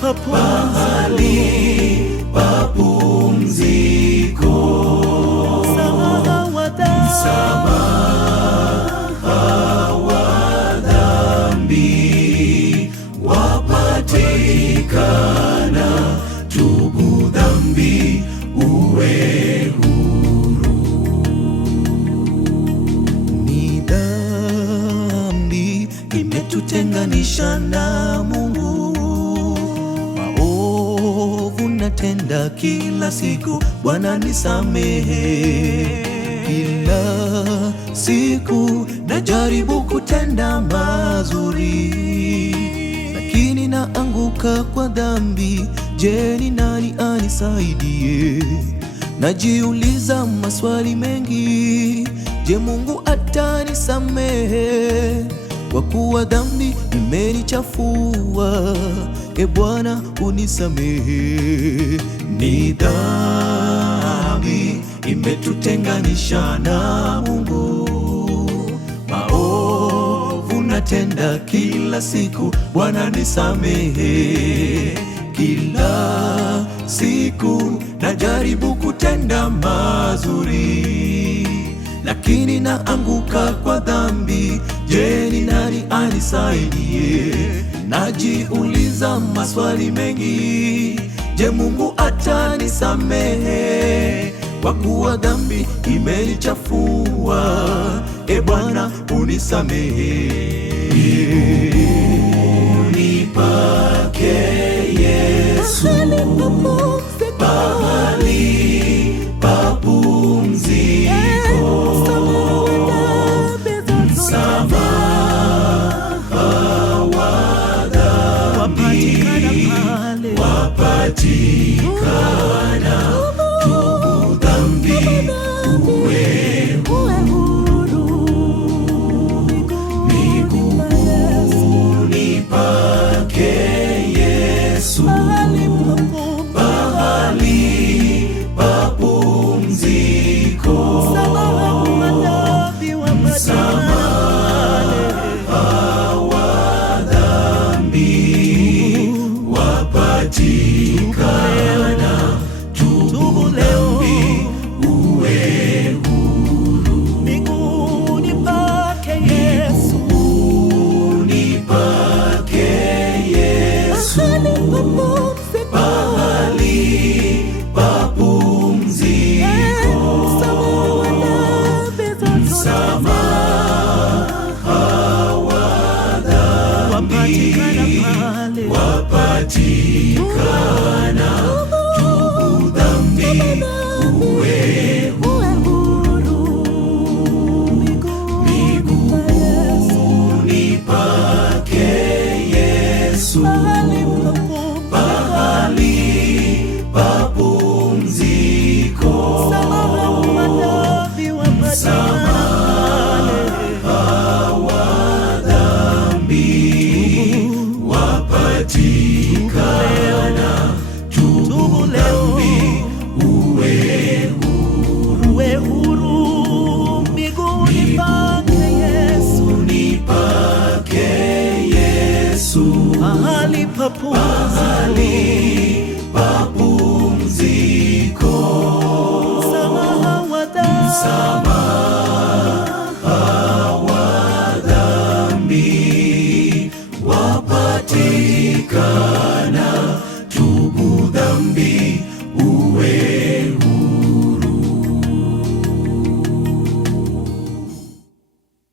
pa pumziko, msamaha wa dhambi wapatikana. Tubu dhambi uwe huru. Ni dhambi imetutenganisha na Mungu, maovu natenda kila siku. Bwana nisamehe. Kila siku najaribu kutenda mazuri, lakini naanguka kwa dhambi. Je, ni nani anisaidie? Najiuliza maswali mengi. Je, Mungu atanisamehe? Kwa kuwa dhambi imenichafua. E Bwana unisamehe. Ni dhambi imetutenganisha na Mungu, maovu natenda kila siku. Bwana nisamehe. Kila siku najaribu kutenda mazuri, lakini naanguka kwa dhambi. Je, ni nani anisaidie? Najiuliza maswali mengi. Je, Mungu atanisamehe? Kwa kuwa dhambi imenichafua. E Bwana unisamehe. Miguuni pake Yesu, pahali pa pumziko, msamaha wa dhambi wapatikana. Tubu dhambi uwe huru. Miguuni pake Yesu, pahali pa pumziko, msamaha wa dhambi wapatikana. Tubu dhambi uwe huru. Miguuni pake Yesu, miguuni pake Yesu, pahali pa pumziko, msamaha wa dhambi wapatikana. Tubu dhambi uwe huru. Miguuni pake Yesu, pahali pa pumziko, msamaha wa dhambi wapatikana. Tubu dhambi uwe huru. Miguuni pake Yesu, pahali pa pumziko,